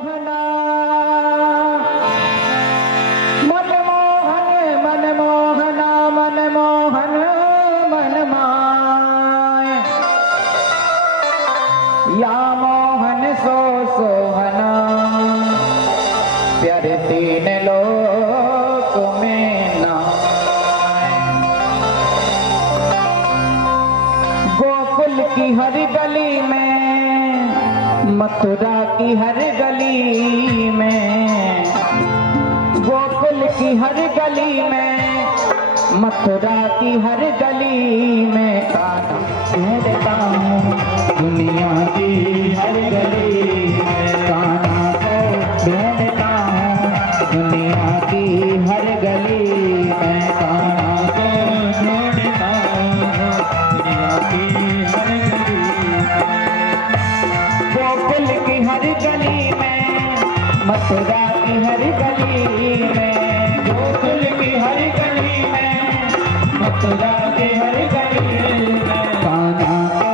मनमोहना मनमोहन मनमोहना मनमोहन मनमाय या मोहन सो सोहना प्यारे तीन लोक में नाय। गोकुल की हर गली में मथुरा की हर गली में, गोकुल की हर गली में मथुरा की हर गली में कान्हा ढूंढता हूँ दुनिया की हर गली में, कान्हा को ढूंढता हूँ दुनिया की हर गली में, कान्हा को ढूंढता हूँ दुनिया की हर गली में। गोकुल की हर गली में मथुरा की हर गली में, गोकुल की हर गली में मथुरा की हर गली में, कान्हा को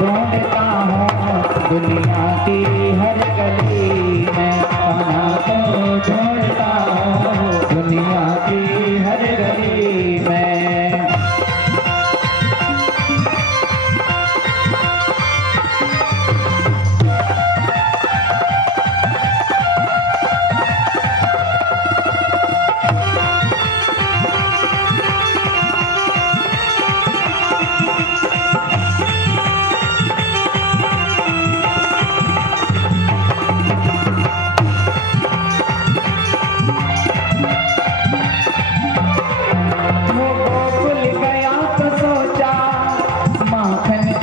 ढूंढता हूँ दुनिया की हर गली में, कान्हा को ढूंढता हूँ दुनिया की हर गली में।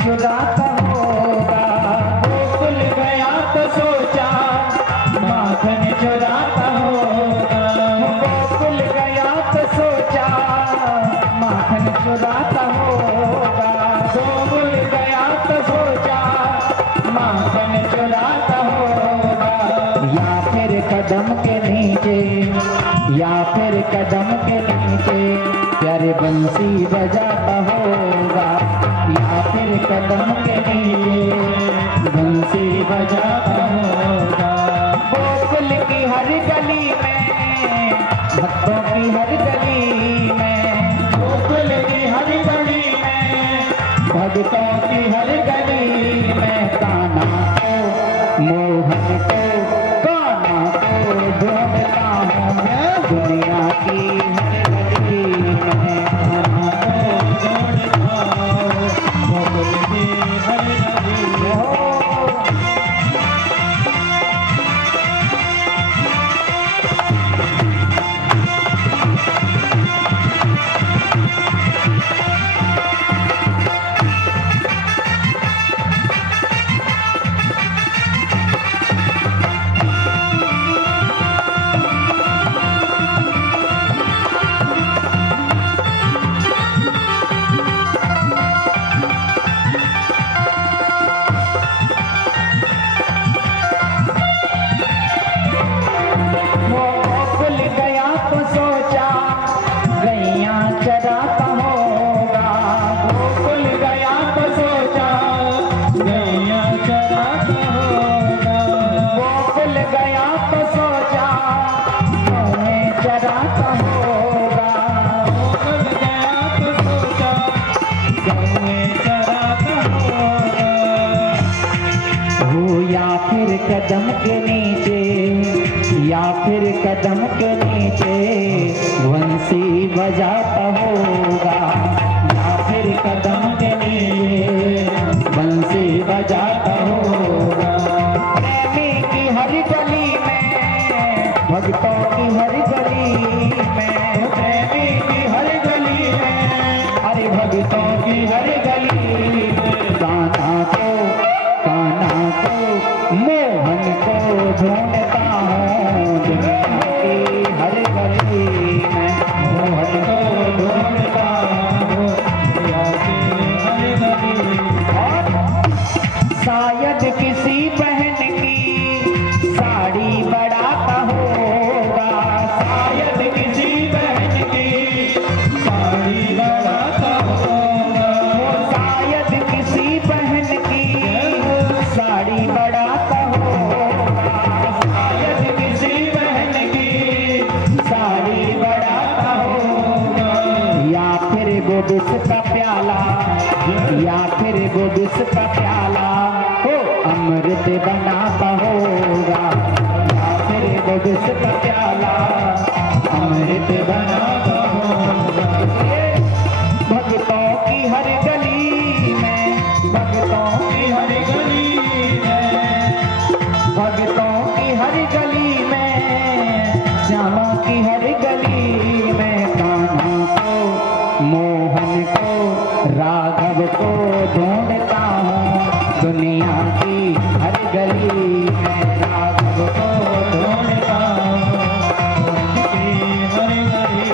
चुराता होगा गोकुल गया तो सोचा माखन चुराता होगा, या फिर कदम के नीचे, या फिर कदम के नीचे प्यारे बंसी बजाता होगा, या फिर कदम के नीचे बंसी बजाता होगा। गोकुल की हर गली में भक्तों की हर गली में, गोकुल की हर गली में भक्तों की हर गली में, कान्हा को मोहन को कान्हा को ढूंढता हूँ दुनिया की हर गली में, कान्हा को ढूंढता हूँ गोकुल की हर गली में। कदम के नीचे, या फिर कदम के नीचे बंसी बजाता होगा, या फिर कदम के नीचे बंसी बजाता होगा। प्रेमी की हर गली में भक्तों की हर गली में, प्रेमी की हर गली में अरे भक्तों की हर गली में, कान्हा को मोहन को ढूंढता हूँ दुनिया की हर गली में, मोहन को ढूंढता हूँ दुनिया की हर गली में। शायद किसी बहन की साड़ी बढ़ाता होगा, शायद किसी बहन की साड़ी बढ़ाता होगा, शायद किसी बहन की दुनिया की हर गली में राघव को ढूंढता की हर गली।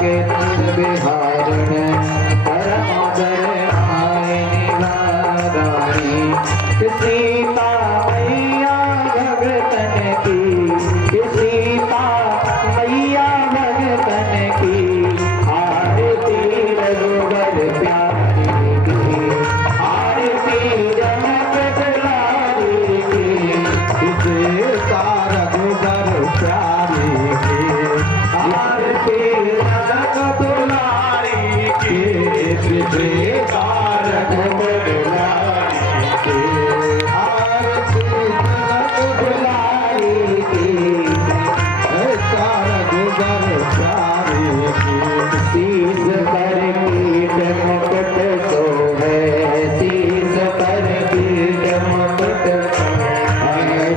के नंद बिहारण परमादर आए निवाराणी सीता मैया भगतन की सीता मैया भगतन की आरती रघुबर प्यारी की आरती जनक दुलारी की सीता रघुबर प्यारी की आरती जनक दुलारी की सीता रघुबर प्यारी की आरती जनक दुलारी की सीता रघुबर प्यारी की शीश पर कीट मुकुट सोहे शीश पर कीट मुकुट सोहे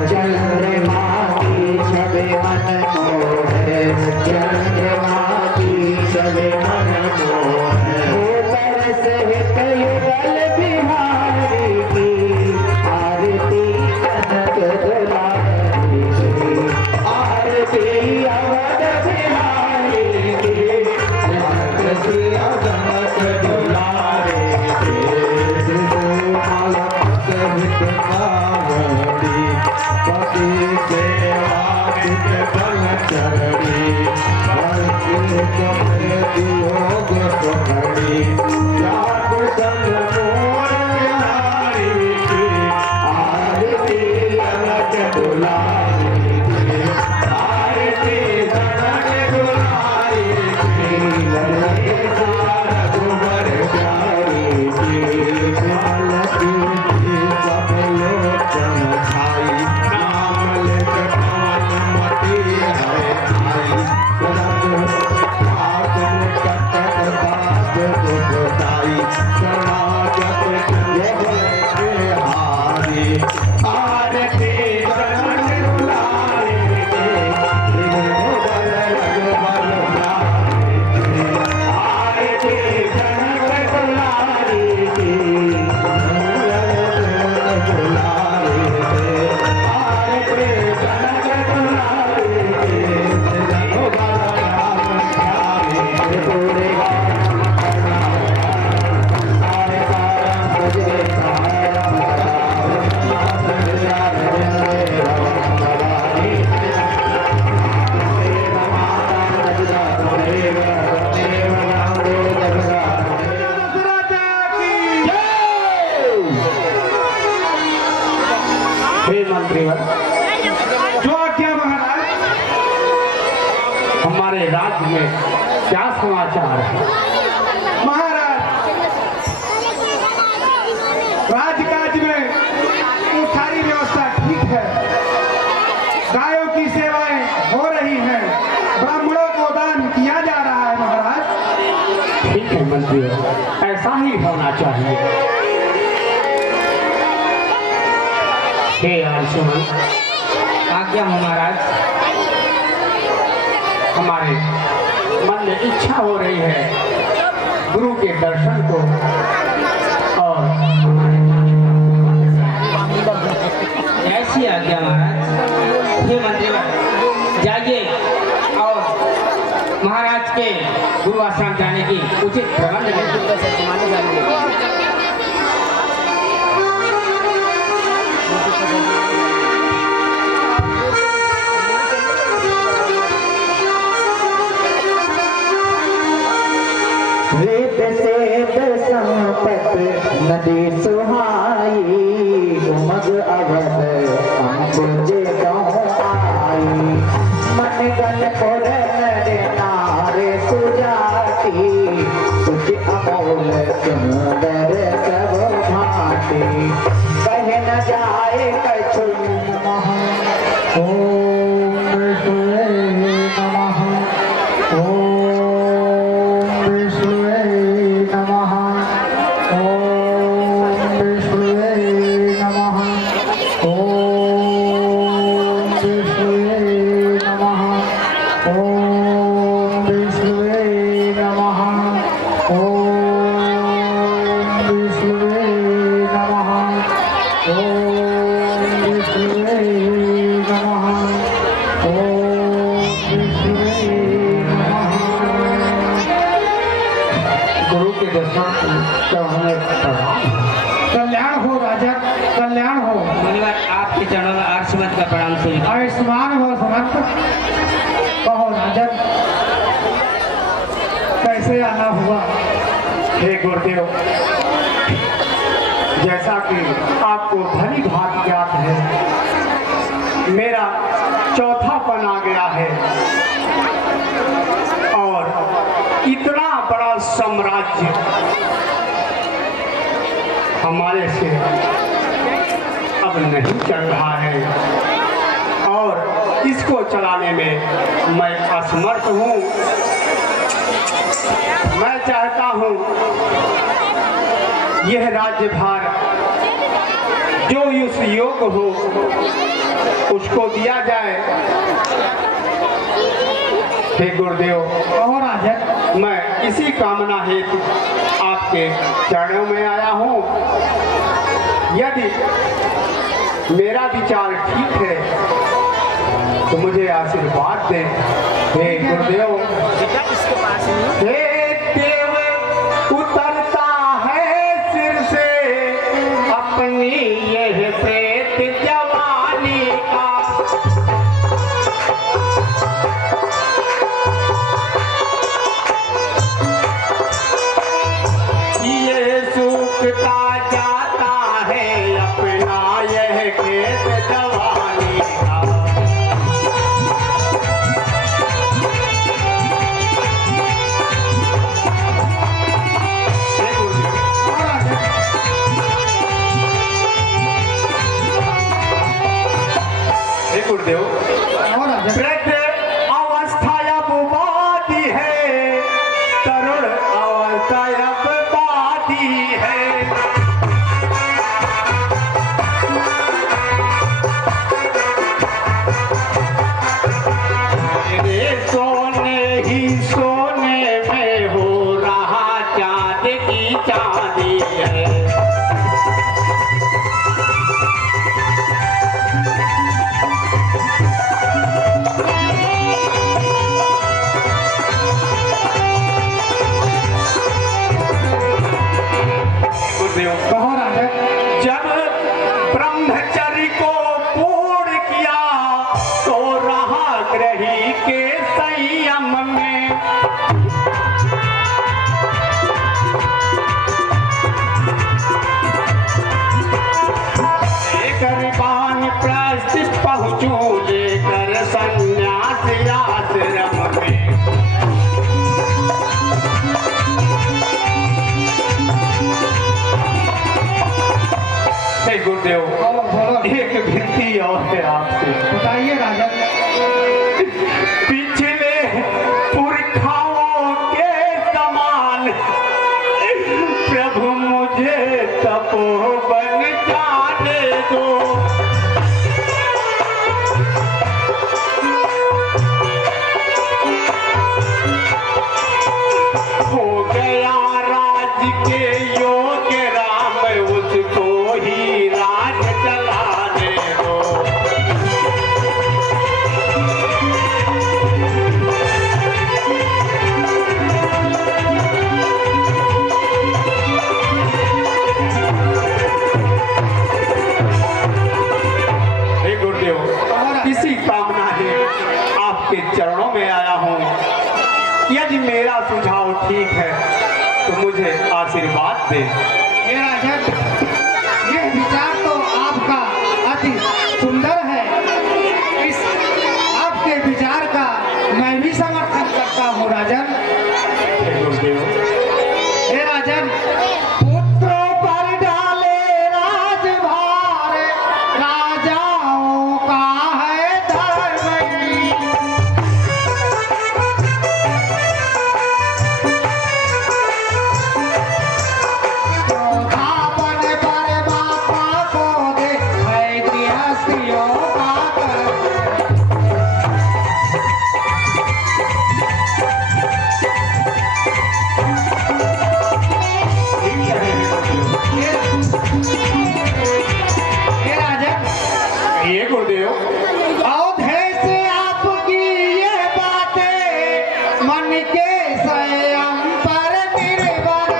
चंद्रमा की छवि मन मोहे चंद्रमा की छवि मन मोहे ऊपर सहित युगल बिहारी की आरती कनक दुलारी की आरती अवध बिहारी की सिया जनक दुलारे के माला सहित कावड़ी पति सेवा चित बल चरणी कमरे योग सुखड़ी जात संग मोर बिहारी की आरती जनक दुलारी की आरती जनक दुलारी की रघुबर प्यारी की मालती सब लोचन छाई नाम लेत पवन मती है आई आसन कटक बात दुखदाई समाजत जग के हारी आरती जनक दुलारी की रघुबर रघुबर प्यारी की आरती जनक दुलारी की दुलारे आरती जनक दुलारी की पूरे सारे कारम तुझे मंत्रीवर जो आज्ञा महाराज। हमारे राज्य में क्या समाचार है? महाराज राजकाज में वो सारी व्यवस्था ठीक है, गायों की सेवाएं हो रही हैं, ब्राह्मणों को दान किया जा रहा है महाराज। ठीक है मंत्री, ऐसा ही होना चाहिए। हे अंशुमन, आज्ञा महाराज। हमारे मन में इच्छा हो रही है गुरु के दर्शन को और ऐसी आज्ञा महाराज। हे मंत्रीवर, जाइए और महाराज के गुरु आश्रम जाने की उचित प्रबंध वेद सेद संपत नदी सुहाई उमग अवध अंकुज आई मन गल पुर नर नारे सुजाती सुच अमोल सुंदर सब भांति कह न जाए कछु महा ओम विष्णुवे नमः ओम विष्णुवे नमः ओम विष्णुवे नमः ओम कल्याण हो राजा, कल्याण हो। मुनिवर आपके चरणों में आशीर्वाद का प्रणाम स्वीकार। आयुष्मान हो समर्थ। कहो राजा, कैसे आना हुआ? हे गुरुदेव, जैसा कि आपको भली भांति ज्ञात है, मेरा चौथापन आ गया है और इतना बड़ा साम्राज्य हमारे से अब नहीं चल रहा है और इसको चलाने में मैं असमर्थ हूँ। मैं चाहता हूँ यह राज्यभार जो उस योग्य हो उसको दिया जाए। हे गुरुदेव, कहो राजा। मैं इसी कामना हेतु आपके चरणों में आया हूँ। यदि मेरा विचार ठीक है तो मुझे आशीर्वाद दें। हे गुरुदेव, हे देव, उतरता है सिर से अपनी यह प्रेत जवानी का। ये सूखता जाता है अपना यह खेत जवानी का। हे गुरुदेव, कहो राजा। वृद्ध अवस्था अब बाती है, तरुण अवस्था अब बाती है। मेरे सोने ही सोने में हो रहा चांद की चांदी है। गुरुदेव, कहो राजा। जब ब्रह्मचर्य को पूर्ण किया तो रहा ग्रही के संयम में। लेकर बान प्रायश्चित पहुंचूं, लेकर संन्यास आश्रम में। हे गुरुदेव, बोलो। एक विनती और है आपसे। बताइए राजा। पिछले पुरखाओं के समान प्रभु मुझे तपोवन जाने दो। हो गया राज के योग्य राम, उसको ही राज चलाने दो। हे गुरुदेव, इसी कामना है आपके चरणों में आया हूँ। यदि मेरा सुझाव ठीक है तो मुझे आशीर्वाद दें। हे राजा, यह विचार तो आपका अति सुंदर है। इस आपके विचार का मैं भी समर्थन करता हूँ राजन। हे गुरुदेव, हे राजन, पुत्रों पर डाले राजभार, राजाओं का है धर्म। चौथापन पर बापा को दे, है गृहस्थियों का कर्म। हे राजन, ये गुरुदेव, अवधे से आपकी ये बातें मन के संयम पर निर्भर।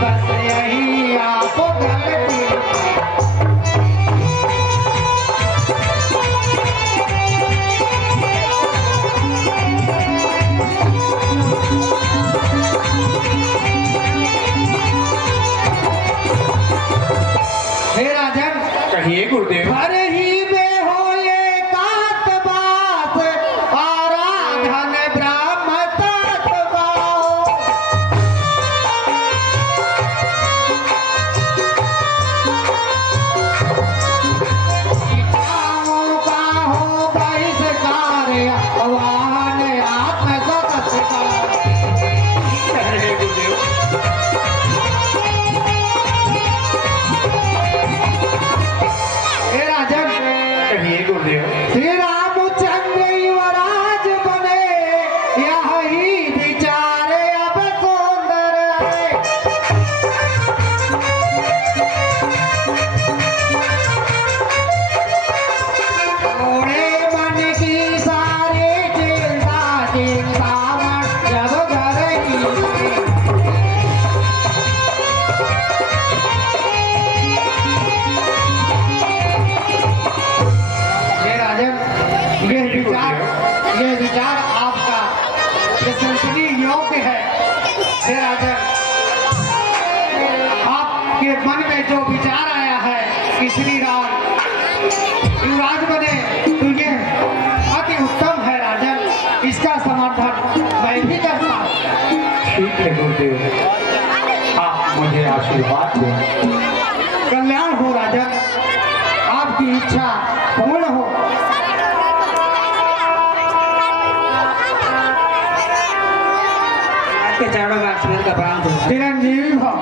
बस यही आप गलती हे राजन कहिए गुरुदेव। घर ही में हो ये कात बात आराधन ब्रह्म तत्व इच्छाओं का हो बहिष्कार आह्वान आत्म जगत का कह रहे गुरुदेव। हे राजन कहिए गुरुदेव। श्री रामचंद्र युवराज बने यही विचार अब सुंदर थोड़े मन की सारी चिंता चिंतामण जब घर ही ये राजन ये विचार आपका प्रशंसनीय योग्य है। हे राजन आपके मन में जो विचार आया है कि श्री राम युवराज बने तो ये अति उत्तम है राजन। इसका समर्थन मैं भी करता हूँ। ठीक है गुरुदेव, आप मुझे आशीर्वाद दें। कल्याण हो राजन, आपकी इच्छा पूर्ण हो। आपके चरणों में आशीर्वाद का प्रणाम सुनकर चिरंजीवी भव।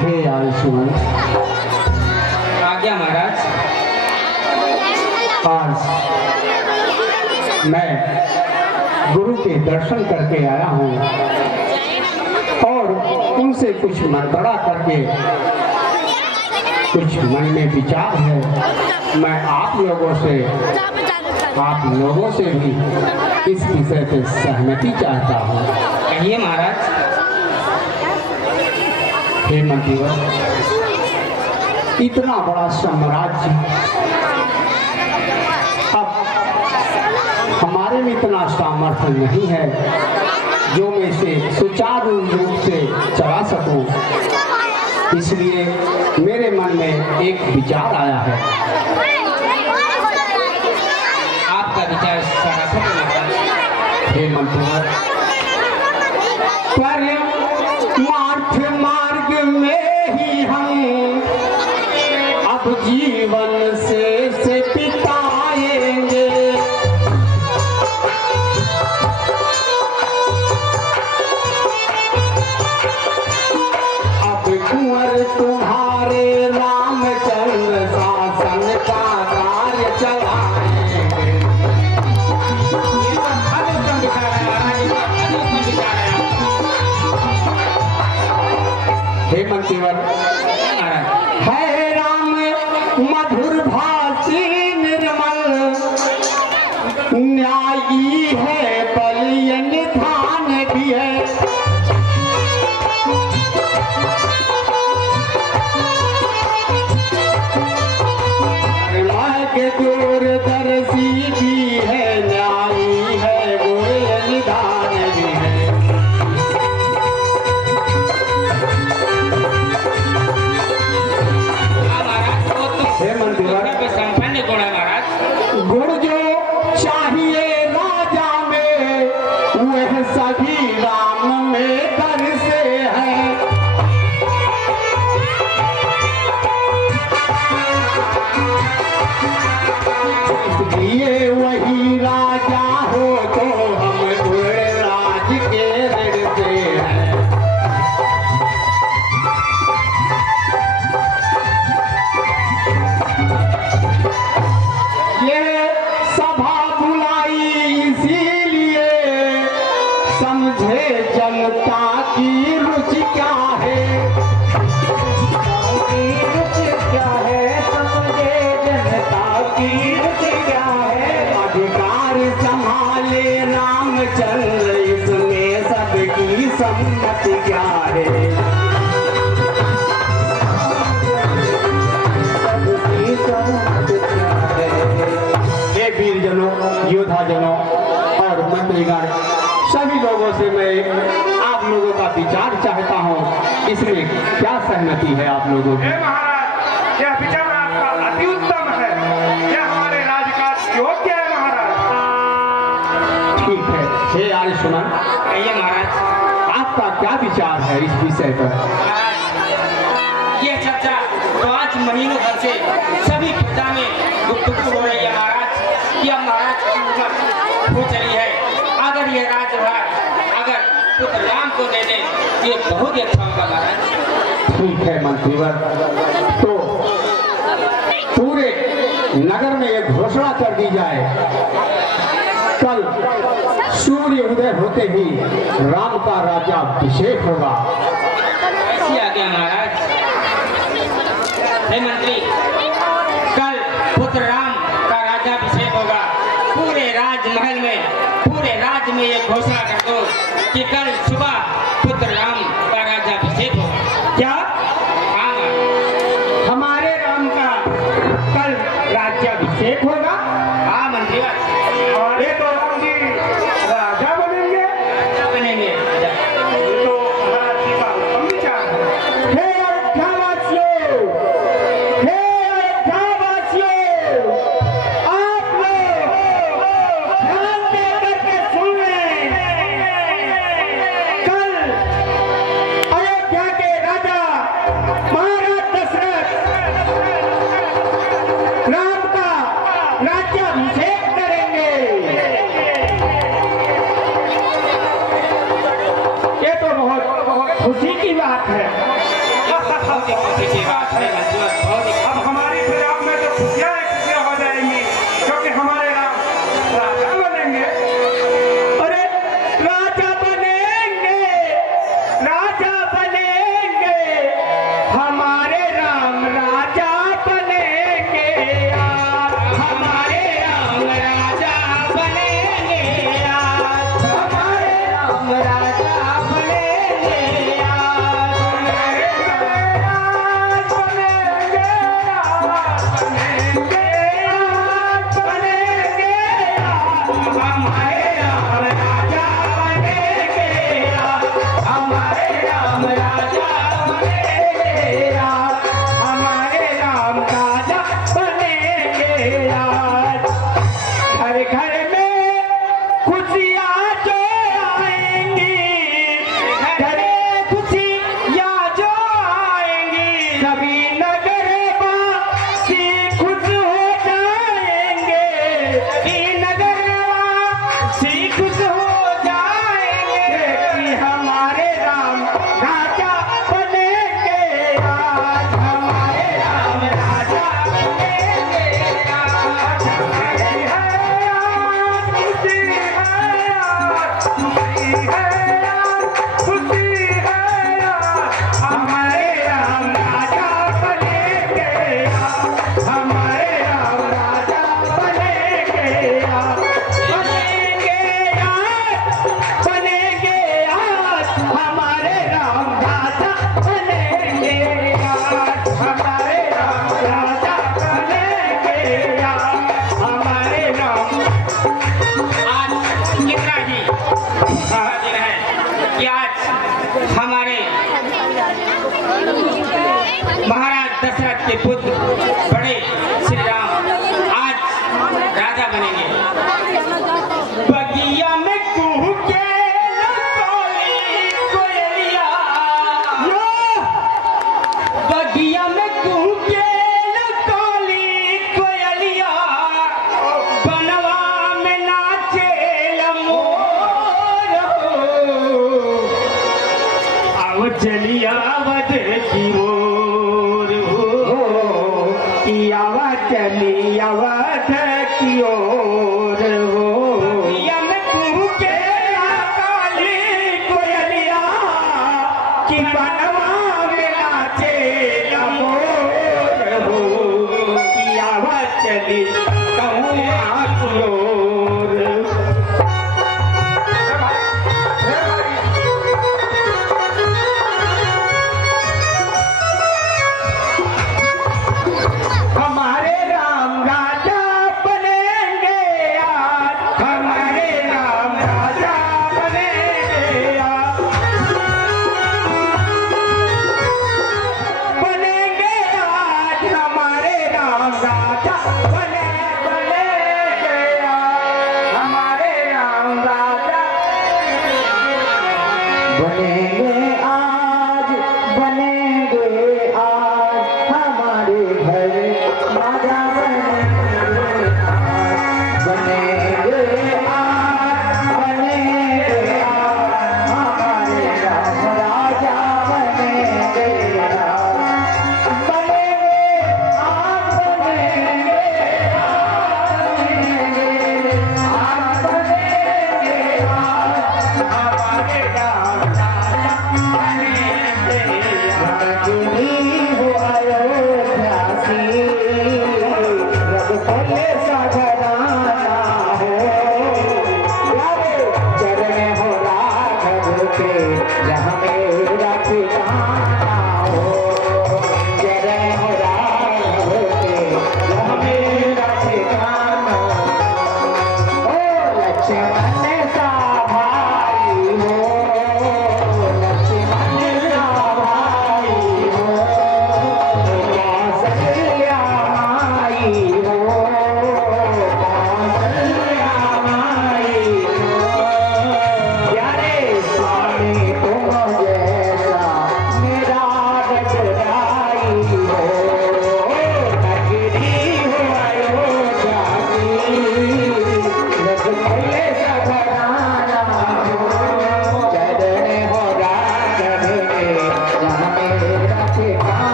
हे आयुष्मान, आज्ञा महाराज। आज मैं गुरु के दर्शन करके आया हूँ और उनसे कुछ मंत्रणा करके कुछ मन में विचार है। मैं आप लोगों से भी इस विषय पे सहमति चाहता हूँ। कहिए महाराज। हे मंत्रीवर, इतना बड़ा साम्राज्य अब हमारे में इतना सामर्थ्य नहीं है जो मैं इसे सुचारू रूप से चला सकूं। इसलिए मेरे मन में एक विचार आया है। आपका विचार सरासर महाराज। हे मंत्रीवर, मार्ग में ही हम अब जीवन से बिताएंगे। अब कुंवर तुम्हारे रामचंद्र शासन का कार्य चलाएंगे। ये तो अनुत्तम विचार है महाराज, ये तो अनुत्तम विचार है आपका। हे मंत्रीवर, महाराज है राम मधुर भाषी निर्मल, न्यायी है बलिय निधान भी है। के दूरदर्शी भी है, न्यायी है बलिय निधान भी है। महाराज वो तो हे मंत्रीवर, पे संपन्न गुण है महाराज। गुण जो चाहिए राजा में वह सभी राम में दरसे है। इसलिए वही राजा हो तो हम थोड़े राज के ऋण से हैं। ये सभा बुलाई इसीलिए समझे जनता की रुचि क्या है। रुचि क्या है, समझे जनता की रुचि क्या है। अधिकार संभाले रामचंद्र सम्मति क्या है, सबकी सम्मति क्या है। हे वीर जनों, योद्धा जनों और मंत्रीगण, सभी लोगों से मैं आप लोगों का विचार चाहता हूँ। इसमें क्या सहमति है आप लोगों की? हे महाराज, यह विचार आपका अति उत्तम है। यह हमारे राजकाज योग्य है महाराज। ठीक है। हे आर्यसुमन, कहिए महाराज। आपका क्या विचार है इस विषय पर? महाराज, ये चर्चा 5 महीनों भर से सभी प्रजा में गुफ्तगू हो रही है महाराज। कि अब महाराज की उम्र हो चली है, अगर ये राज्यभार अगर पुत्र राम को दे दे ये बहुत ही अच्छा होगा महाराज। ठीक है मंत्रीवर, तो पूरे नगर में एक घोषणा कर दी जाए, कल सूर्य उदय होते ही राम का राज्याभिषेक होगा। ऐसी आ गया महाराज। हे मंत्री, कल पुत्र राम का राज्याभिषेक होगा। पूरे राजमहल में, पूरे राज्य में ये घोषणा कर दो कि कल सुबह पुत्र राम का राज्याभिषेक होगा। क्या हाँ हमारे राम का कल राज्याभिषेक होगा? हाँ मंत्री, और ये तो राम जी राजा बनेंगे। बनेंगे। ये तो महाराज जी का उत्तम विचार है। हे अयोध्यावासियों, हे अयोध्यावासियों, आप लोग ध्यान दे करके सुन लें। कल अयोध्या के राजा महाराज दशरथ राम का राज्याभिषेक करेंगे। ये तो बहुत खुशी की बात है। बहुत ही खुशी की बात है मंत्री, बहुत ही। अब हमारी पंजाब में तो खुशियाँ ही खुशियाँ हो जाएंगी, क्योंकि हमारे राम राजा बनेंगे। अरे राजा बनेंगे, राजा बनेंगे, हमारे राम राजा बनेंगे यार, हमारे राम राजा बनेंगे यार, हमारे राम राजा बनेंगे यार, हमारे राज बनेंगे यार, बनेंगे यार, बनेंगे यार, हमारे राम राजा बनेंगे यार, हमारे राम राजा बनेंगे यार, हमारे राम राजा बनेंगे यार। घर घर में खुशियाँ जो आएंगी, घर खुशियाँ जो आएंगी, सभी नगरवासी खुश हो जाएंगे, ये नगरवासी खुश हो जाएंगे कि हमारे राम राजा बनेंगे आज, हमारे राम राजा बनेंगे आज, हमारे खुशी है यार, खुशी है यार, खुशी है यार, हमारे राम राजा बनेंगे यार, हमारे राम राजा बनेंगे यार, बनेंगे यार, बनेंगे यार, हमारे राम राजा बनेंगे यार, हमारे राम राजा बनेंगे यार, हमारे राम। आज कितना ही दिन है कि आज हमारे महाराज दशरथ के पुत्र बड़े श्री राम आज राजा बनेंगे। बगिया में कुहू के लकोली कोयलिया, बगिया में कुहू के लकोली कोयलिया, बनवा में नाचे मोर हो, आओ चलिया वध की ओर हो, कि आवा चलिया वध की ओर हो। बगिया में कुहू के लकोली कोयलिया, कि बनवा में नाचे मोर हो, कि आवा चली कहुआ की ओर। बनेंगे आज हमारे घर राजा बनेंगे आज हमारे राम राजा बनेंगे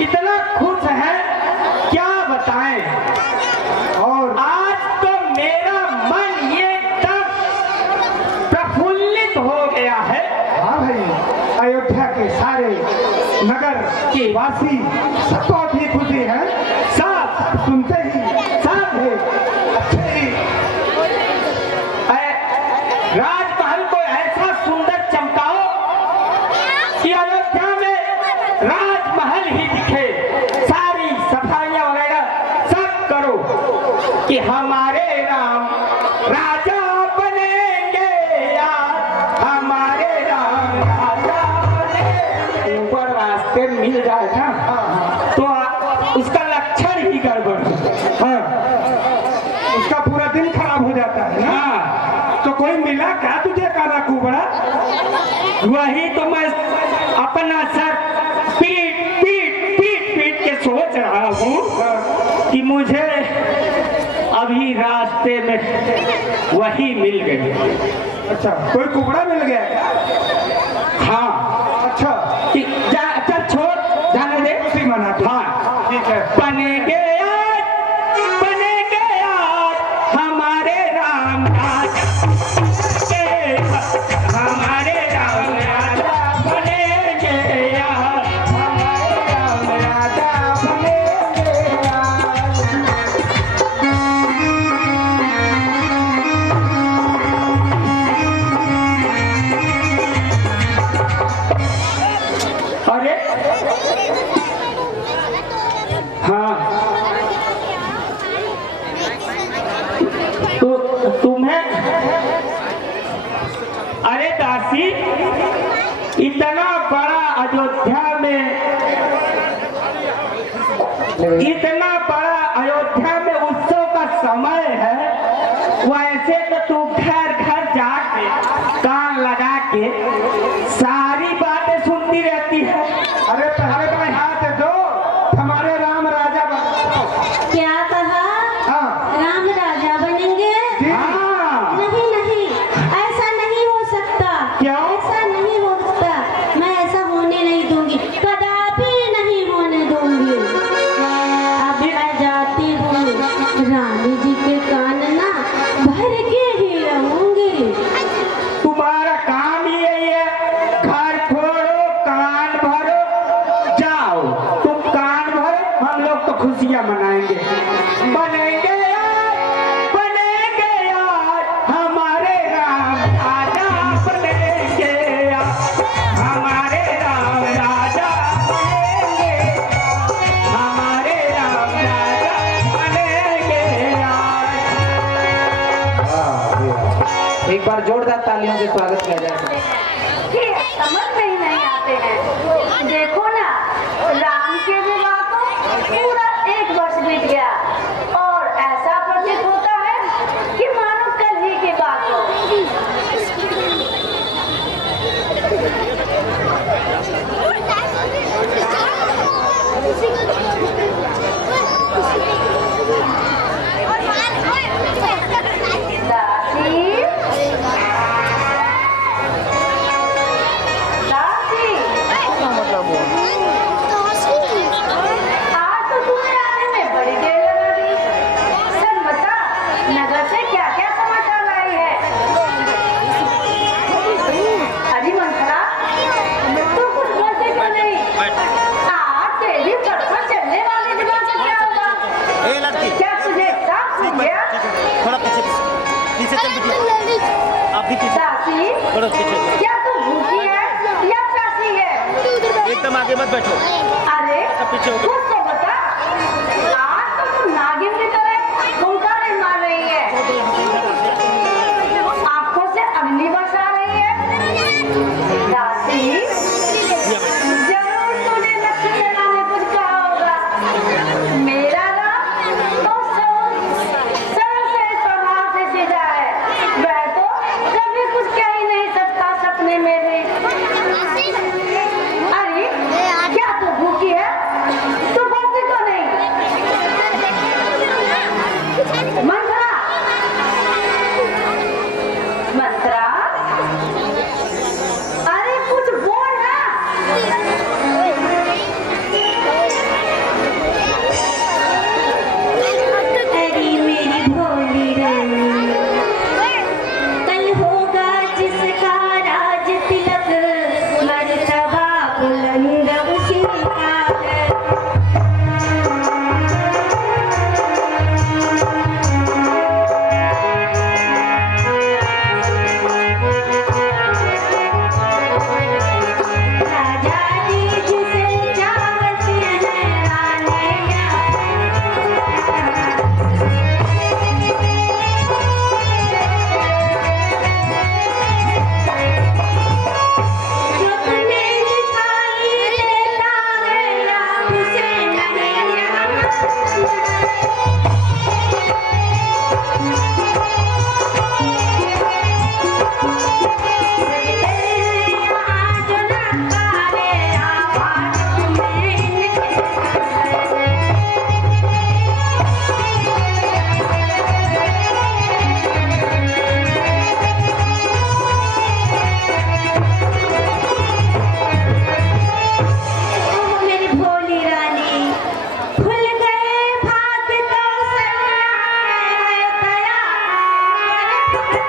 इतना खुश है क्या बताएं। और आज तो मेरा मन ये तक प्रफुल्लित हो गया है। हाँ भाई, अयोध्या के सारे नगर के वासी सबको भी खुशी है। सब सुनते ही सब है अच्छे ही। राजमहल को ऐसा सुंदर चमकाओ कि अयोध्या में राजमहल ही दिखे। सारी सफाइयां वगैरह सब करो कि हमारे राम राजा बनेंगे यार, हमारे राम राजा बनेंगे। ऊपर रास्ते मिल जाए ना तो उसका लक्षण ही गड़बड़ है। हाँ, उसका पूरा दिन खराब हो जाता है ना। तो कोई मिला क्या तुझे काना कुबड़ा? वही तो मैं अपना सर पीट के सोच रहा हूँ कि मुझे अभी रास्ते में वही मिल गई। अच्छा, कोई कुबड़ा मिल गया? हाँ। अच्छा, चल छोड़, जाने दे। उसी मना। हाँ ठीक है। बनेंगे यार हमारे राम राजा, हमारे राम राजा बनेंगे यार, हमारे राम राजा बनेंगे यार। अरे हाँ, तो तुम्हें, अरे दासी, इतना बड़ा अयोध्या में उत्सव का समय है, वैसे तो तू घर घर जाके कान लगा के सारी बातें सुनती रहती है। अरे पहले भाई हाथ दो, हमारे राम राजा बन। क्या कहा? हाँ। राम राजा बनेंगे? हाँ। नहीं नहीं, ऐसा नहीं हो सकता। क्यों? ऐसा नहीं हो सकता, मैं ऐसा होने नहीं दूंगी, कदापि नहीं होने दूंगी। अब मैं जाती हूँ, रानी जी के कान ना भर के ही रहूंगी। तुम्हारा काम ही यही है बार जोरदार तालियों से स्वागत किया जाए। ये समझ में ही नहीं आते हैं। देखो ना, राम के विवाह को पूरा 1 वर्ष बीत गया और ऐसा प्रतीत होता है कि मानो कल ही की बात हो। आज तो तूने आने में बड़ी देर लगा दी। सच बता, नगर से क्या क्या समाचार लाई है? अरे मंथरा, तू कुछ बोलती क्यों नहीं? आज तेरी तड़पा चलने वाली जुबान से क्या होगा? क्या तुझे साफ सूझ गया? थोड़ा पीछे चल दीजिए। आप भी पीछे दासी, थोड़ा पीछे। क्या तू भूखी है या प्यासी है? एकदम आगे मत बैठो। अरे पीछे हो। कुछ तो बता। आज तो तू नागिन की तरह हुंकारे मार रही है, आंखों से अग्नि बरसा रही है। दासी, जरूर तूने लक्ष्मी राम ने कुछ कहा होगा। मेरा राम तो सरल से स्वभाव से सीधा है। वह तो कभी कुछ कह ही नहीं सकता सपने में भी। अरे क्या तू भूखी है? तू बोलती तो नहीं। मंत्रा, मंत्रा, अरे कुछ बोल ना। अरे मेरी भोली रानी, कल होगा जिसका राज तिलक, मर्तबा बुलंद उसी का है। राजा जी जिसे चाहते हैं रानियां, जो तुम्हें दिखाई देता है आप उसे नहीं यहाँ जो नकारे आवाज़ों में इनके ओह मेरी भोली रानी, खुल गए भाग कौशल्या है दया करे।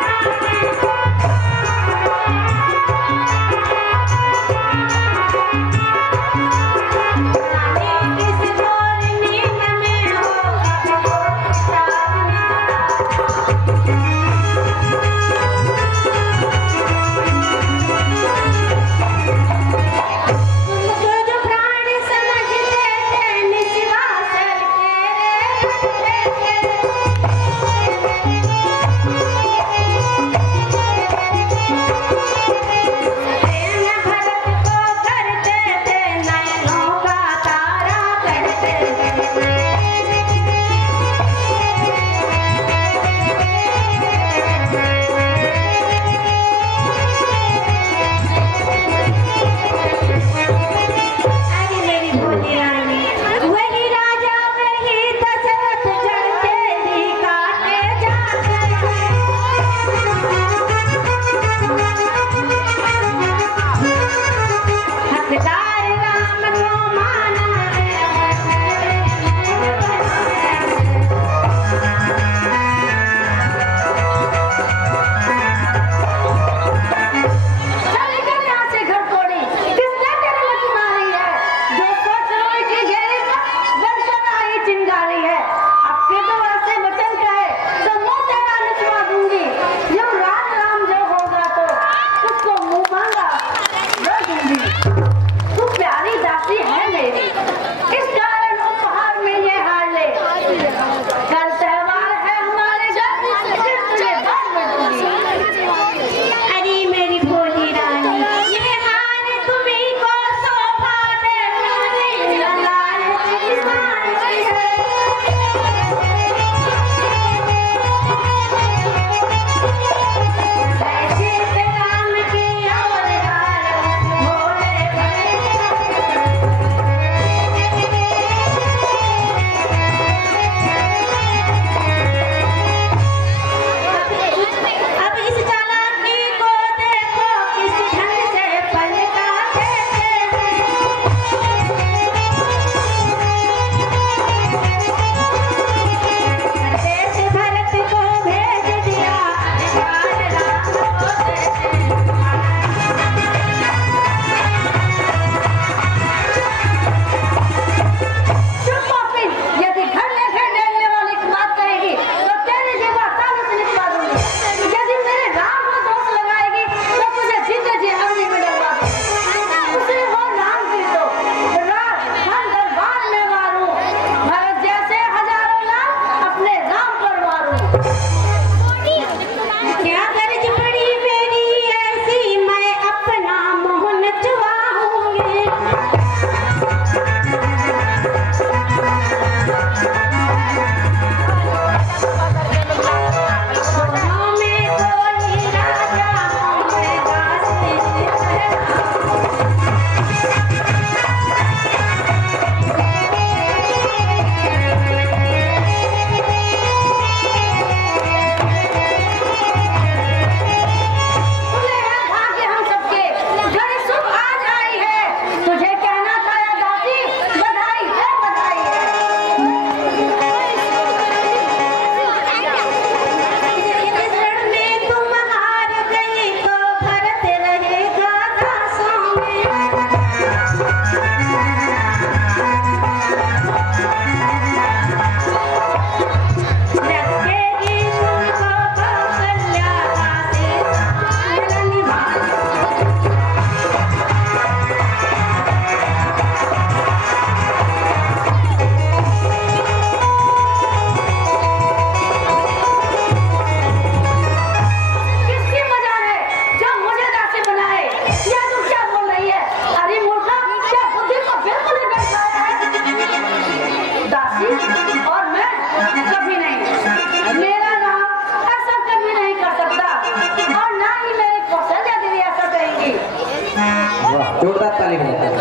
जोरदार ताली बजाते हैं।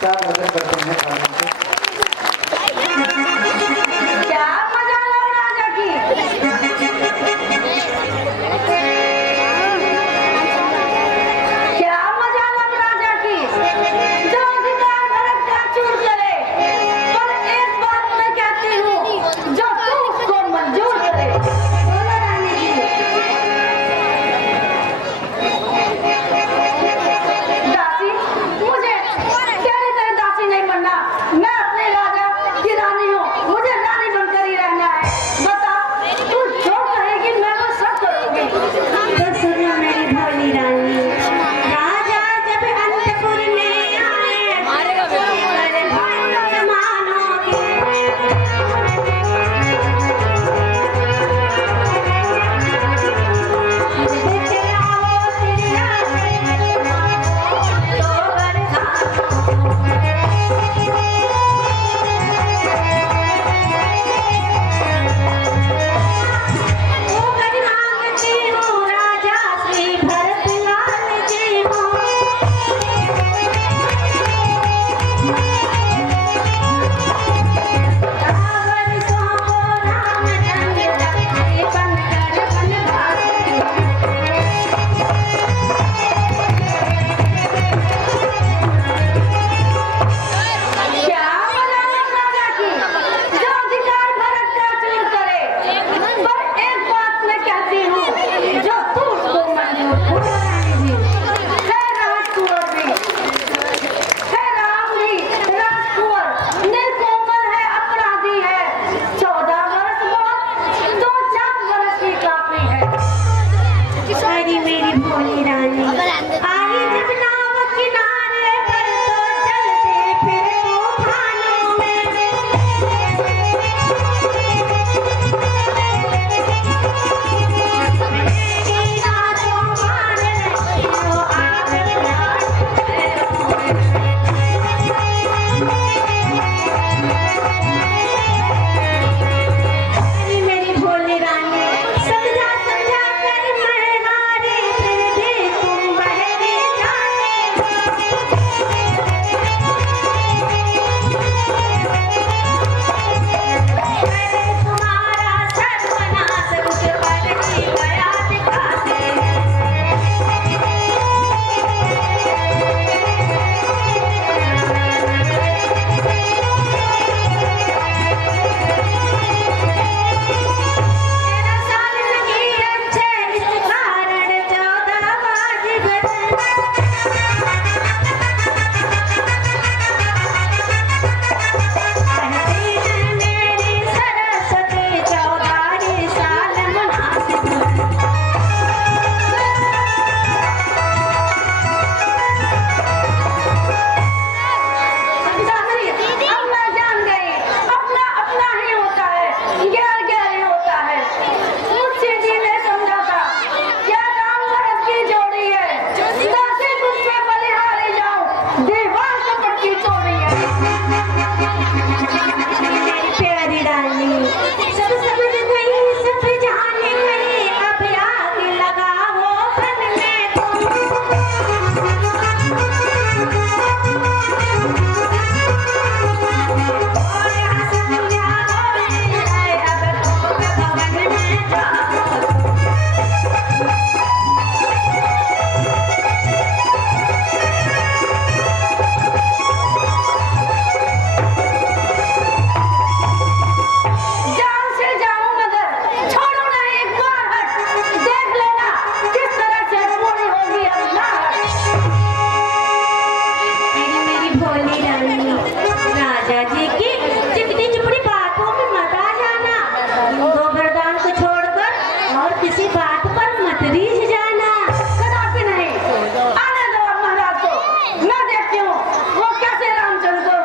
सब वजन करते हैं तालियों से। क्या मजा लो राजा की। क्या मजा लो राजा की। जो अधिकार भरत का चूर करे, पर एक बात मैं कहती हूँ, जो तू उसको मंजूर करे। बोलो रानी जी। दासी, मुझे तेरी तरह दासी नहीं बनना। मैं अपने राजा की रानी हूँ, मुझे रानी बनकर ही रहना है। बता, तू जो कहेगी मैं वो सब करूँगी। तो सुनो मेरी भोली रानी, राजा जब अंतपुर में आए, बड़े भक्त मानोगे। दिखलाओ तेरा तो मांगती हूँ राजा श्री भरत लाल जी हूँ। रावण सो रामचंद्र लक्ष्मण बनकर बनवासी। क्या मजा लो राजा की। जो अधिकार भरत का चूर करे, पर एक बात मैं कहती हूँ, जो तू उसको मंजूर करे। रानी जी, है राजकुंवर भी, है राम भी राजकुंवर, निर्कोमल है, अपराधी है। 14 वर्ष बहुत, 2-4 वर्ष की काफी है। अरे मेरी भोली रानी, आई जब नाव किनारे पर तो चलते फिर तूफानों में। मेरी रातों मान रही हो आप अरे मेरी भोली रानी, समझा समझा कर मैं हारी, फिर भी तुम बहके जाने। मैंने तुम्हारा सर्वनाश रुक कर ही गया दिखाते। मेरा साल लगी अच्छे इस कारण 14 बाजीगर। कहती है मेरी सरस्वती 14 साल मुनासिब। दासी, अब मैं जान गई, अपना अपना ही होता है, गैर गैर ही होता है। मुझसे जी ने समझा था, क्या राम भरत की जोड़ी है। दासी तुझ पे बलिहारी जाऊं, दीवार कपट की चोरी है। मेरी प्यारी रानी, सब समझ गई, सब जान गई, अब आग लगाओ फन में तुम। और यहाँ संध्या हो रही है, अब तुम भवन में जाओ। जान से जाऊं मगर छोड़ो ना एक बार हट। देख लेना किस तरह से पूरी होगी अपना मेरी भोली रानी, राजा जी की चिकनी चुपड़ी बातों में मत आ जाना। गोवर्धन को छोड़कर और किसी बात पर मत रीझ जाना। कदापि नहीं। आने दो अब महाराज को, मैं देखती हूँ वो कैसे रामचंद्र को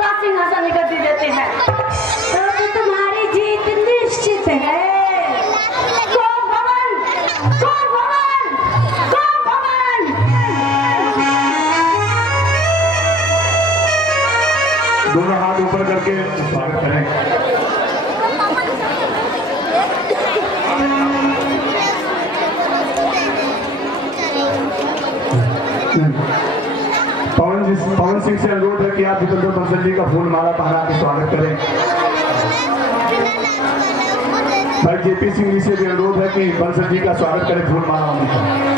राजसिंहासन गद्दी देते हैं। तो तुम्हारी जीत निश्चित है। को भवन, को भवन, को भवन। दोनों हाथ ऊपर करके स्वागत करें। पवन सिंह से अनुरोध है कि आप जितेंद्र बंसल जी का फूल माला पहना के स्वागत करें। भाई जेपी सिंह जी से भी अनुरोध है कि बंसल जी का स्वागत करें फूल माला होने का।